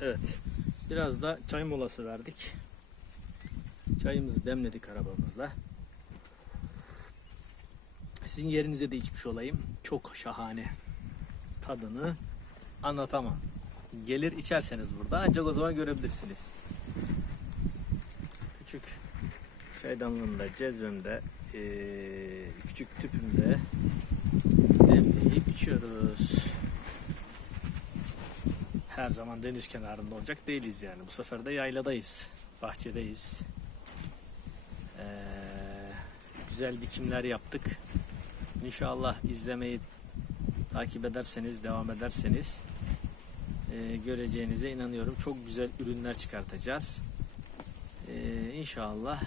Evet. Biraz da çay molası verdik. Çayımızı demledik arabamızla. Sizin yerinize de içmiş olayım. Çok şahane. Tadını anlatamam. Gelir içerseniz burada ancak o zaman görebilirsiniz. Küçük çaydanlığımda, cezvemde, eee, küçük tüpümde demleyip içiyoruz her zaman deniz kenarında olacak değiliz yani. Bu sefer de yayladayız. Bahçedeyiz. Ee, güzel dikimler yaptık. İnşallah izlemeyi takip ederseniz, devam ederseniz e, göreceğinize inanıyorum. Çok güzel ürünler çıkartacağız. Ee, inşallah e,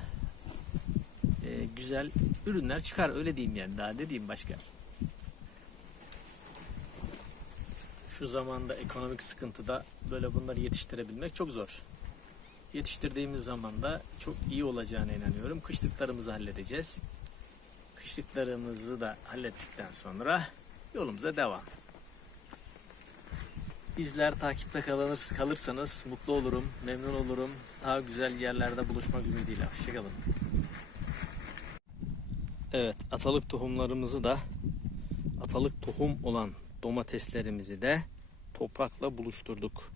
güzel ürünler çıkar öyle diyeyim yani daha ne diyeyim başka. şu zamanda ekonomik sıkıntıda böyle bunları yetiştirebilmek çok zor. Yetiştirdiğimiz zaman da çok iyi olacağına inanıyorum. Kışlıklarımızı halledeceğiz. Kışlıklarımızı da hallettikten sonra yolumuza devam. Bizler takipte kalır, kalırsanız mutlu olurum, memnun olurum. Daha güzel yerlerde buluşmak ümidiyle. Hoşçakalın. Evet, atalık tohumlarımızı da atalık tohum olan domateslerimizi de toprakla buluşturduk.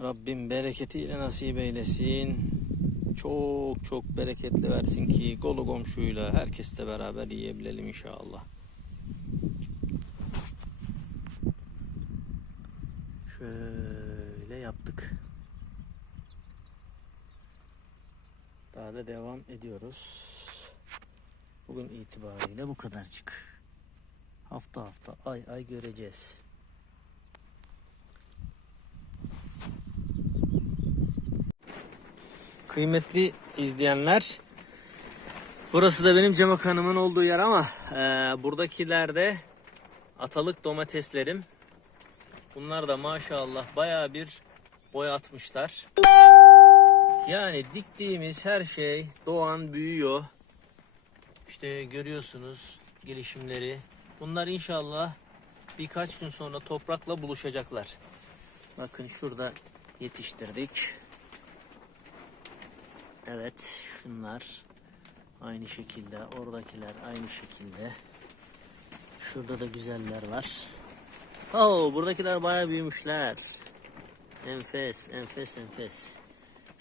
Rabbim bereketiyle nasip eylesin. Çok çok bereketli versin ki kolu komşuyla herkesle beraber yiyebilelim inşallah. Şöyle yaptık. Daha da devam ediyoruz. Bugün itibariyle bu kadarcık. Hafta hafta ay ay göreceğiz. Kıymetli izleyenler, burası da benim Cemak Hanım'ın olduğu yer ama e, buradakilerde atalık domateslerim. Bunlar da maşallah baya bir boy atmışlar. Yani diktiğimiz her şey doğan büyüyor. İşte görüyorsunuz gelişimleri. Bunlar inşallah birkaç gün sonra toprakla buluşacaklar. Bakın şurada yetiştirdik. Evet şunlar aynı şekilde oradakiler aynı şekilde. Şurada da güzeller var. Oo buradakiler bayağı büyümüşler. Enfes enfes enfes.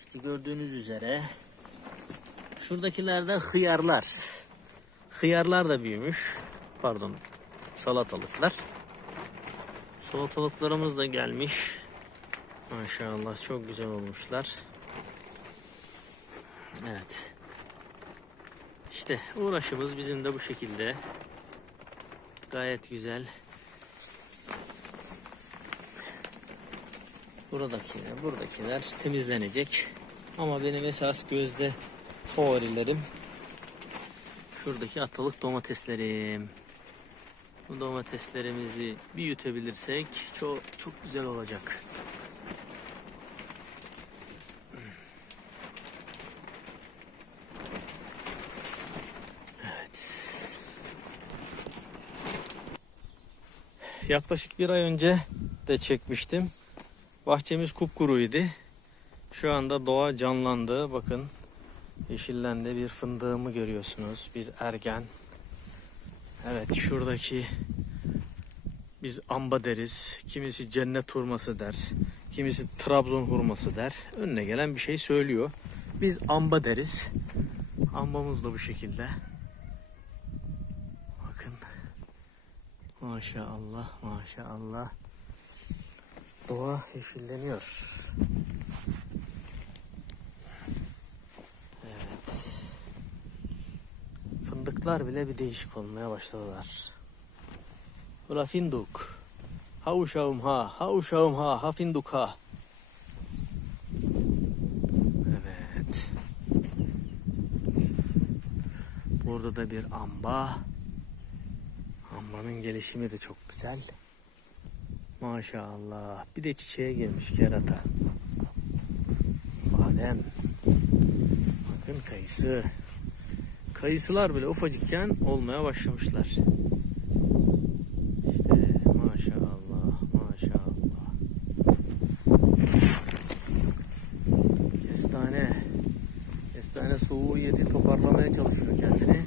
İşte gördüğünüz üzere şuradakiler de hıyarlar. Hıyarlar da büyümüş. Pardon salatalıklar. Salatalıklarımız da gelmiş. Maşallah çok güzel olmuşlar. Evet. İşte uğraşımız bizim de bu şekilde. Gayet güzel. Buradakiler, buradakiler temizlenecek. Ama benim esas gözde favorilerim şuradaki atalık domateslerim. Bu domateslerimizi büyütebilirsek çok çok güzel olacak. Evet. Yaklaşık bir ay önce de çekmiştim. Bahçemiz kupkuruydu. Şu anda doğa canlandı. Bakın yeşillendi. Bir fındığımı görüyorsunuz. Bir ergen. Evet şuradaki biz amba deriz. Kimisi cennet hurması der. Kimisi Trabzon hurması der. Önüne gelen bir şey söylüyor. Biz amba deriz. Ambamız da bu şekilde. Bakın. Maşallah, maşallah. Doğa yeşilleniyor. Evet. Fındıklar bile bir değişik olmaya başladılar. Ula finduk. Ha uşağım ha, ha uşağım ha, ha finduk ha. Evet. Burada da bir amba. Ambanın gelişimi de çok güzel. Maşallah. Bir de çiçeğe girmiş kerata. Badem. Bakın kayısı. Kayısılar bile ufacıkken olmaya başlamışlar. İşte maşallah maşallah. Kestane. Kestane soğuğu yedi toparlamaya çalışıyor kendini.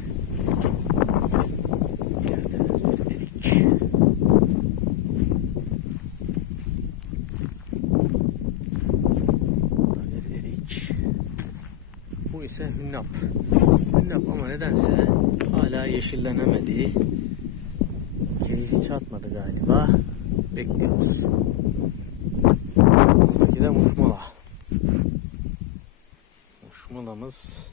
Gördüğünüz bir delik. Bu da bir erik. İse hünnap. Hünnap ama nedense hala yeşillenemedi. Keyfi çatmadı galiba. Bekliyoruz. Buradaki de muşmula. Muşmulamız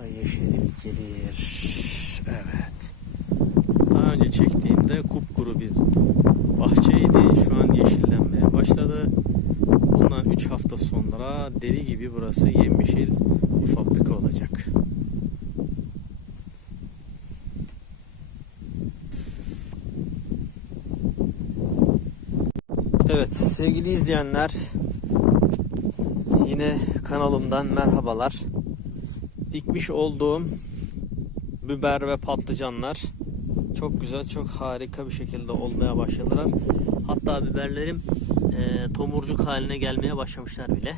da yeşerip gelir. Evet. Daha önce çektiğimde kupkuru bir bahçeydi. Şu an yeşillenmeye başladı. Bundan 3 hafta sonra deri gibi burası yemyeşil bir fabrika olacak. Evet sevgili izleyenler yine kanalımdan merhabalar. Dikmiş olduğum biber ve patlıcanlar çok güzel, çok harika bir şekilde olmaya başladılar. Hatta biberlerim e, tomurcuk haline gelmeye başlamışlar bile.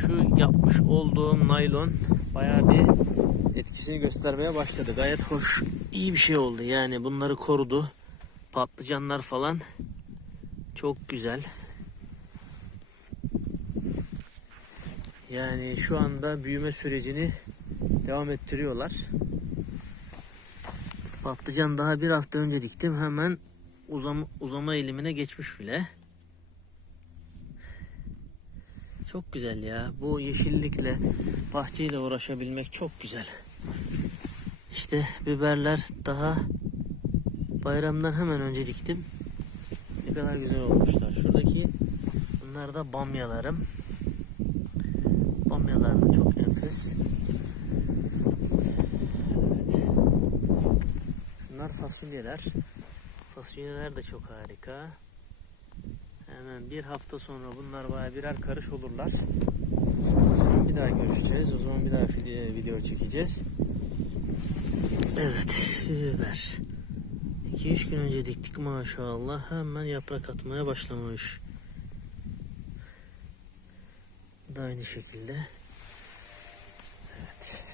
Şu yapmış olduğum naylon bayağı bir etkisini göstermeye başladı. Gayet hoş, iyi bir şey oldu. Yani bunları korudu. Patlıcanlar falan çok güzel. Yani şu anda büyüme sürecini devam ettiriyorlar. Patlıcan daha bir hafta önce diktim. Hemen uzama, uzama eğilimine geçmiş bile. Çok güzel ya. Bu yeşillikle, bahçeyle uğraşabilmek çok güzel. İşte biberler daha bayramdan hemen önce diktim. Ne kadar güzel olmuşlar. Şuradaki bunlar da bamyalarım. Bamyalar da çok enfes. Evet. Bunlar fasulyeler. Fasulyeler de çok harika. Hemen bir hafta sonra bunlar baya birer karış olurlar. Bir daha görüşeceğiz. O zaman bir daha video, çekeceğiz. Evet, biber. 2-3 gün önce diktik maşallah. Hemen yaprak atmaya başlamış. Da aynı şekilde. Evet.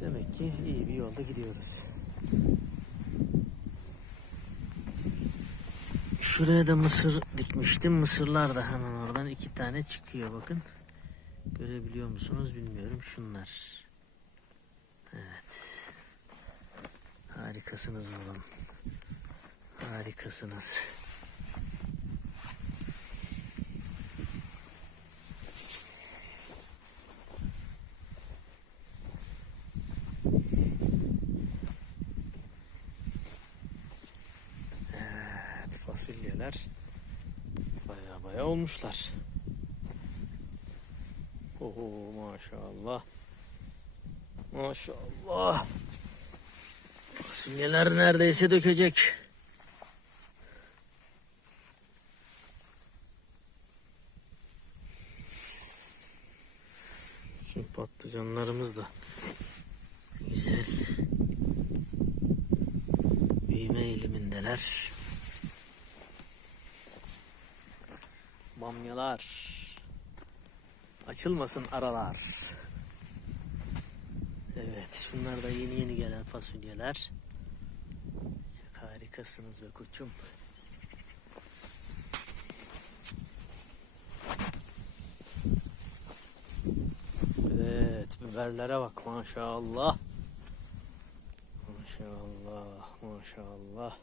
Demek ki iyi bir yolda gidiyoruz. Şuraya da mısır dikmiştim. Mısırlar da hemen oradan iki tane çıkıyor bakın. Görebiliyor musunuz bilmiyorum. Şunlar. Evet. Harikasınız oğlum. Harikasınız. Evet, fasulyeler baya baya olmuşlar. Oho maşallah. Maşallah. Fasulyeler neredeyse dökecek. Şimdi patlıcanlarımız da güzel büyüme eğilimindeler. Bamyalar açılmasın aralar. Evet, şunlar da yeni yeni gelen fasulyeler. Çok harikasınız be koçum. Evet, biberlere bak maşallah. Maşallah, maşallah.